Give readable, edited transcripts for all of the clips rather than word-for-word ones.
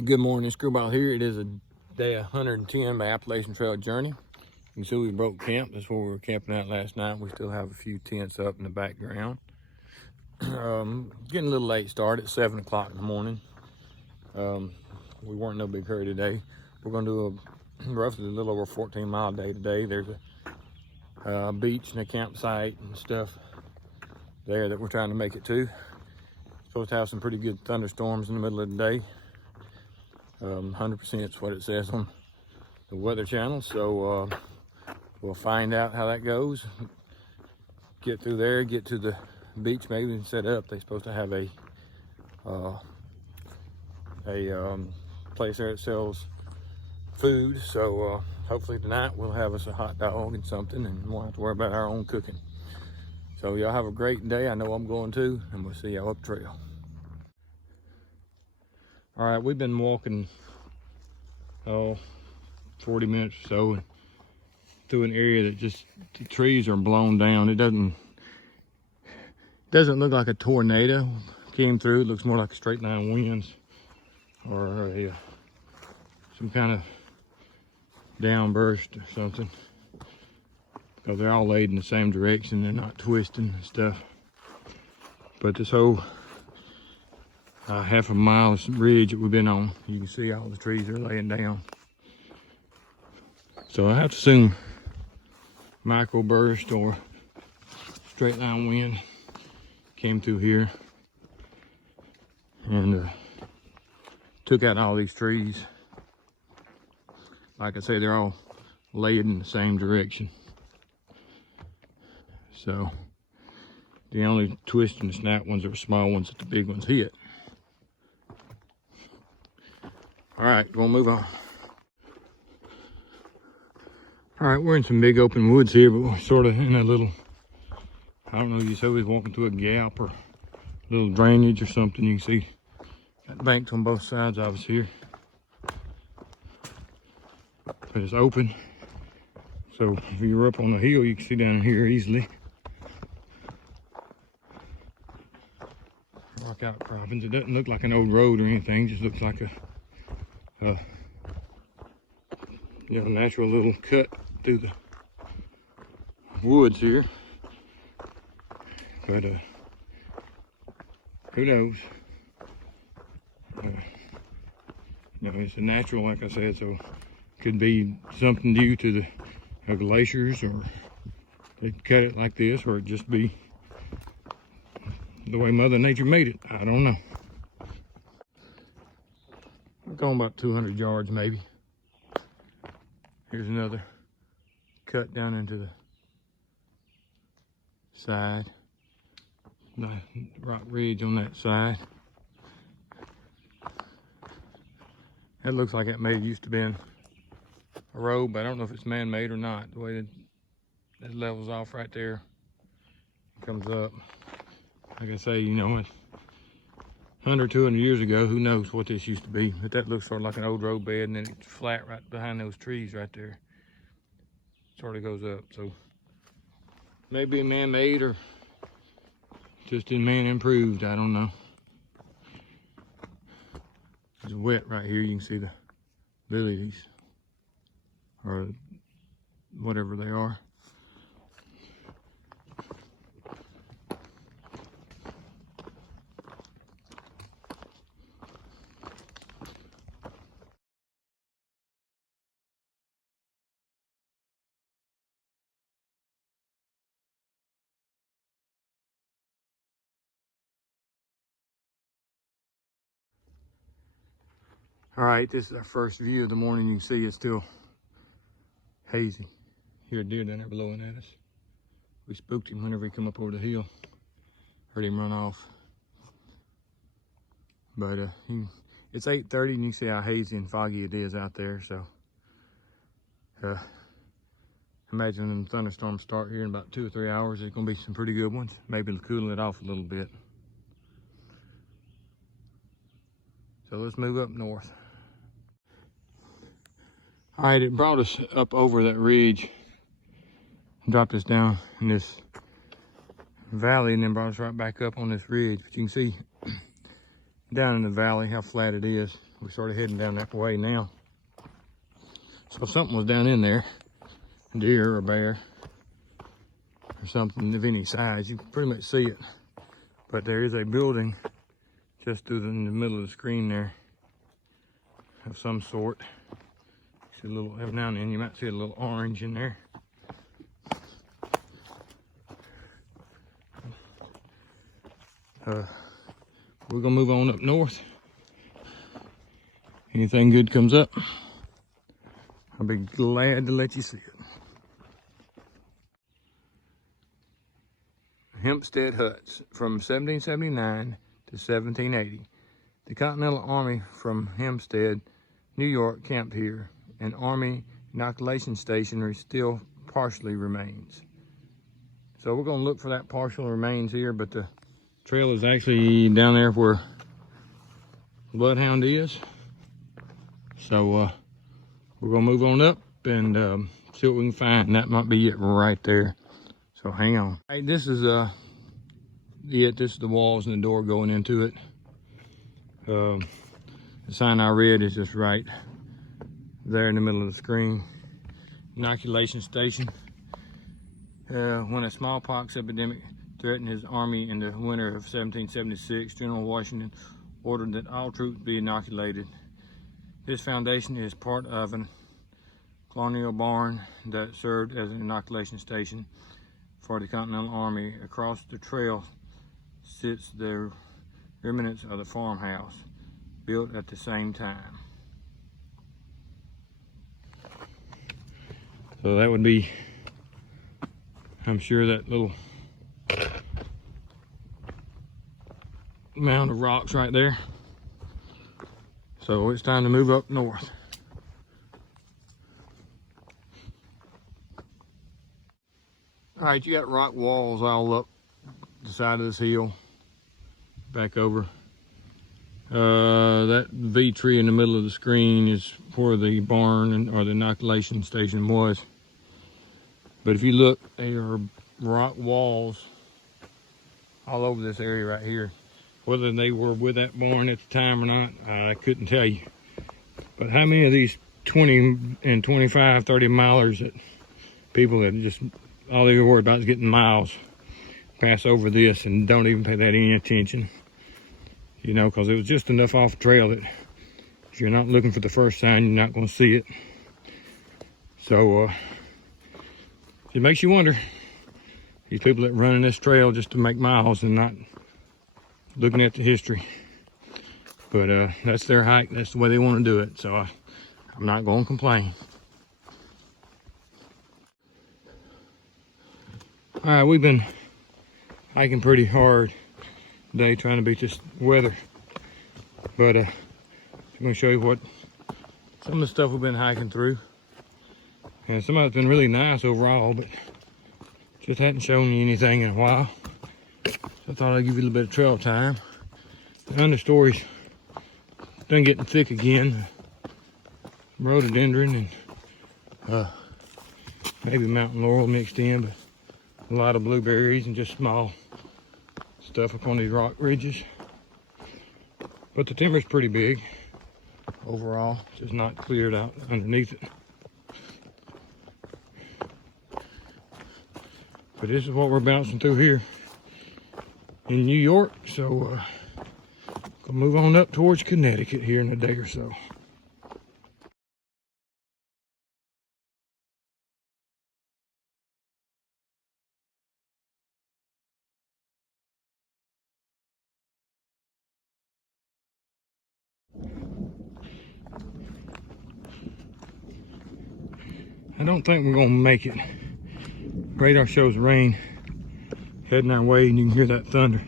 Hey, good morning, Screwball here. It is a day 110 by Appalachian Trail journey. You can see we broke camp. That's where we were camping out last night. We still have a few tents up in the background. Getting a little late start at 7 o'clock in the morning. We weren't no big hurry today. We're going to do roughly a little over a 14-mile day today. There's a beach and a campsite and stuff there that we're trying to make it to. Supposed to have some pretty good thunderstorms in the middle of the day. 100% is what it says on the Weather Channel. So we'll find out how that goes. Get through there, get to the beach maybe and set up. They're supposed to have a place there that sells food. So hopefully tonight we'll have us a hot dog and something, and we won't have to worry about our own cooking. So y'all have a great day. I know I'm going to, and we'll see y'all up trail. All right, we've been walking 40 minutes or so through an area that just the trees are blown down. It doesn't look like a tornado came through. It looks more like a straight line winds or some kind of downburst or something, because they're all laid in the same direction. They're not twisting and stuff. But this whole half a mile ridge that we've been on, you can see all the trees are laying down. So I have to assume microburst or straight line wind came through here and took out all these trees. Like I say, they're all laid in the same direction. So the only twist and snap ones are small ones that the big ones hit. All right, we'll move on. All right, we're in some big open woods here, but we're sort of in a little, I don't know, you say we're walking through a gap or a little drainage or something. You can see got banks on both sides of us here. But it's open. So if you're up on the hill, you can see down here easily. Rock outcroppings. It doesn't look like an old road or anything, it just looks like a natural little cut through the woods here. But who knows? It's a natural, like I said, so could be something due to the glaciers, or they cut it like this, or it just be the way Mother Nature made it. I don't know. We're going about 200 yards maybe. Here's another cut down into the side. Nice rock ridge on that side. That looks like it may have used to been a road, but I don't know if it's man-made or not. The way that levels off right there, comes up. Like I say, you know, 100, 200 years ago, who knows what this used to be. But that looks sort of like an old road bed, and then it's flat right behind those trees right there. Sort of goes up. So maybe man-made or just in man improved, I don't know. It's wet right here. You can see the lilies, or whatever they are. All right, this is our first view of the morning. You can see it's still hazy. Hear a deer down there blowing at us. We spooked him whenever he come up over the hill. Heard him run off. But it's 8:30, and you can see how hazy and foggy it is out there. So imagine them thunderstorms start here in about 2 or 3 hours. There's gonna be some pretty good ones. Maybe cooling it off a little bit. So let's move up north. All right, it brought us up over that ridge, dropped us down in this valley, and then brought us right back up on this ridge. But you can see down in the valley how flat it is. We started heading down that way now. So something was down in there, deer or bear or something of any size. You can pretty much see it. But there is a building just in the middle of the screen there of some sort. See a little, every now and then you might see a little orange in there. We're gonna move on up north. Anything good comes up, I'll be glad to let you see it. Hempstead huts from 1779 to 1780. The Continental Army from Hempstead, New York camped here. An Army inoculation station still partially remains. So we're gonna look for that partial remains here, but the trail is actually down there where Bloodhound is. So we're gonna move on up and see what we can find. That might be it right there. So hang on. Hey, this is this is the walls and the door going into it. The sign I read is just right there in the middle of the screen. Inoculation station. When a smallpox epidemic threatened his army in the winter of 1776, General Washington ordered that all troops be inoculated. This foundation is part of a colonial barn that served as an inoculation station for the Continental Army. Across the trail sits the remnants of the farmhouse built at the same time. So that would be, I'm sure, that little mound of rocks right there. So it's time to move up north. All right, you got rock walls all up the side of this hill, back over. That V tree in the middle of the screen is where the barn or the inoculation station was. But if you look, there are rock walls all over this area right here. Whether they were with that barn at the time or not, I couldn't tell you. But how many of these 20 and 25, 30 milers that people that just, all they worry about is getting miles, pass over this and don't even pay that any attention. You know, because it was just enough off the trail that if you're not looking for the first sign, you're not going to see it. So it makes you wonder, these people that run in this trail just to make miles and not looking at the history. But that's their hike, that's the way they want to do it. So I'm not going to complain. All right, we've been hiking pretty hard today trying to beat this weather. But I'm going to show you what some of the stuff we've been hiking through. And some of it's been really nice overall, but just hadn't shown you anything in a while. So I thought I'd give you a little bit of trail time. The understory's done getting thick again. Rhododendron and maybe mountain laurel mixed in, but a lot of blueberries and just small stuff up on these rock ridges. But the timber's pretty big overall, just not cleared out underneath it. But this is what we're bouncing through here in New York. So gonna move on up towards Connecticut here in a day or so. I don't think we're gonna make it. Radar shows rain heading our way and you can hear that thunder.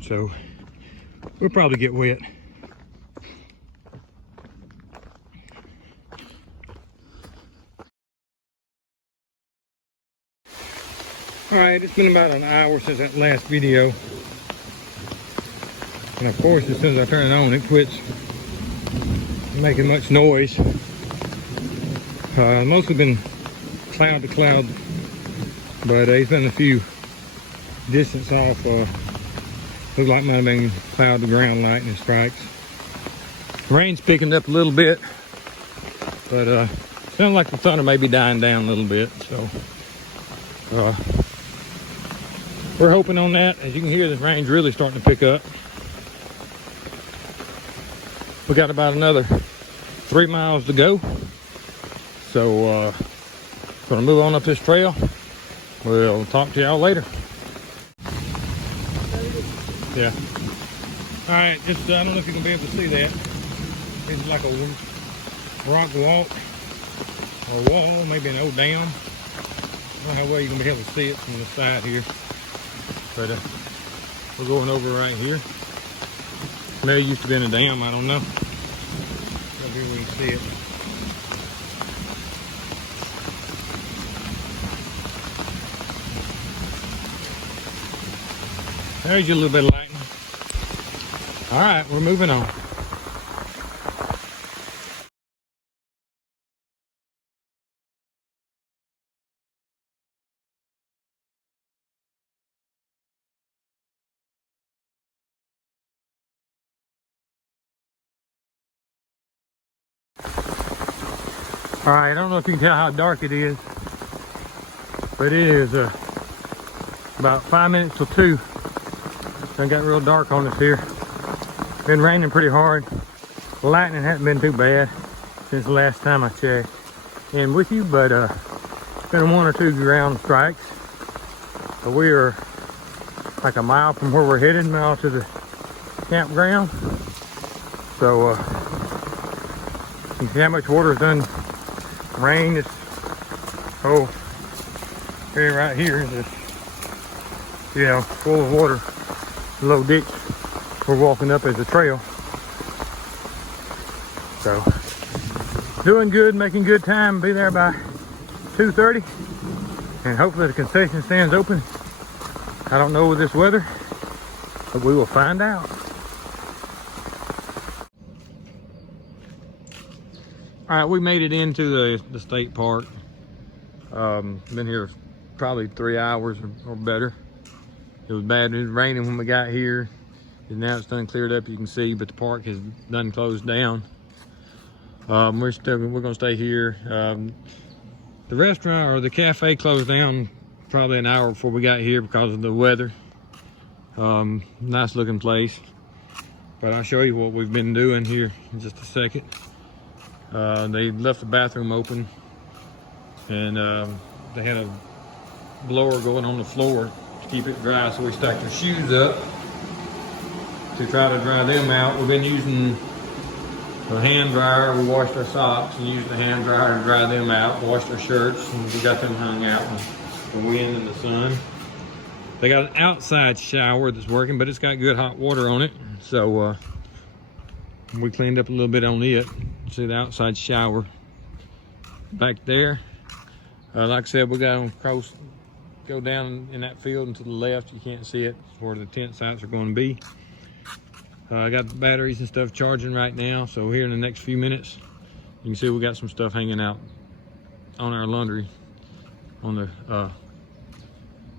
So we'll probably get wet. All right, it's been about an hour since that last video. And of course, as soon as I turn it on, it quits making much noise. Mostly been cloud to cloud, but it's been a few distance off. Looks like might have been cloud to ground lightning strikes. Rain's picking up a little bit, but sounds like the thunder may be dying down a little bit. So we're hoping on that. As you can hear, the rain's really starting to pick up. We got about another 3 miles to go. So gonna move on up this trail. We'll talk to y'all later. Yeah. All right, just I don't know if you can be able to see that. It's like a rock walk or wall, maybe an old dam. I don't know how well you can be able to see it from the side here. But we're going over right here. Maybe it used to be in a dam, I don't know. Up here we can see it. There's a little bit of lightning. All right, we're moving on. All right, I don't know if you can tell how dark it is, but it is about 5 minutes till 2. It got real dark on us here. Been raining pretty hard. The lightning hasn't been too bad since the last time I checked in with you, but been 1 or 2 ground strikes. So we are like a mile from where we're headed now to the campground. So you can see how much water's done rain. This whole area right here is just, you know, full of water. The low ditch we're walking up as a trail. So doing good, making good time. Be there by 2:30, and hopefully the concession stand's open. I don't know with this weather, but we will find out. All right, we made it into the state park. Been here probably 3 hours or better. It was bad. It was raining when we got here, and now it's done cleared up. You can see, but the park has done closed down. We're gonna stay here. The restaurant or the cafe closed down probably an hour before we got here because of the weather. Nice looking place, but I'll show you what we've been doing here in just a second. They left the bathroom open, and they had a blower going on the floor to keep it dry, so we stacked our shoes up to try to dry them out. We've been using a hand dryer. We washed our socks and used the hand dryer to dry them out. Washed our shirts, and we got them hung out in the wind and the sun. They got an outside shower that's working, but it's got good hot water on it, so we cleaned up a little bit on it. See the outside shower back there. Like I said, we got to go down in that field and to the left. You can't see it where the tent sites are going to be. I got the batteries and stuff charging right now, so here in the next few minutes you can see we got some stuff hanging out on our laundry on the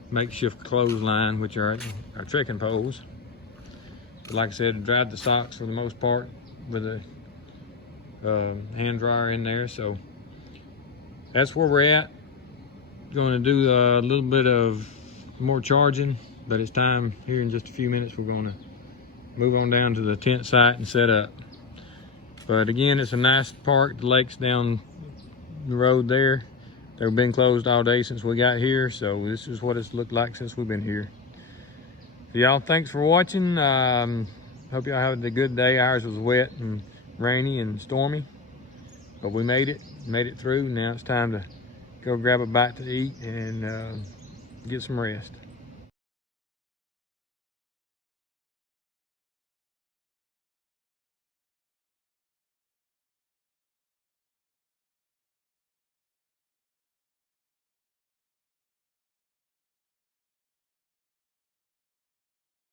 makeshift clothesline, which are our trekking poles. But like I said, dried the socks for the most part with a hand dryer in there. So that's where we're at. Going to do a little bit of more charging, but it's time here in just a few minutes. We're going to move on down to the tent site and set up. But again, it's a nice park. The lake's down the road there. They've been closed all day since we got here, so this is what it's looked like since we've been here. So y'all, thanks for watching. Hope y'all had a good day. Ours was wet and rainy and stormy, but we made it through. Now it's time to go grab a bite to eat and get some rest.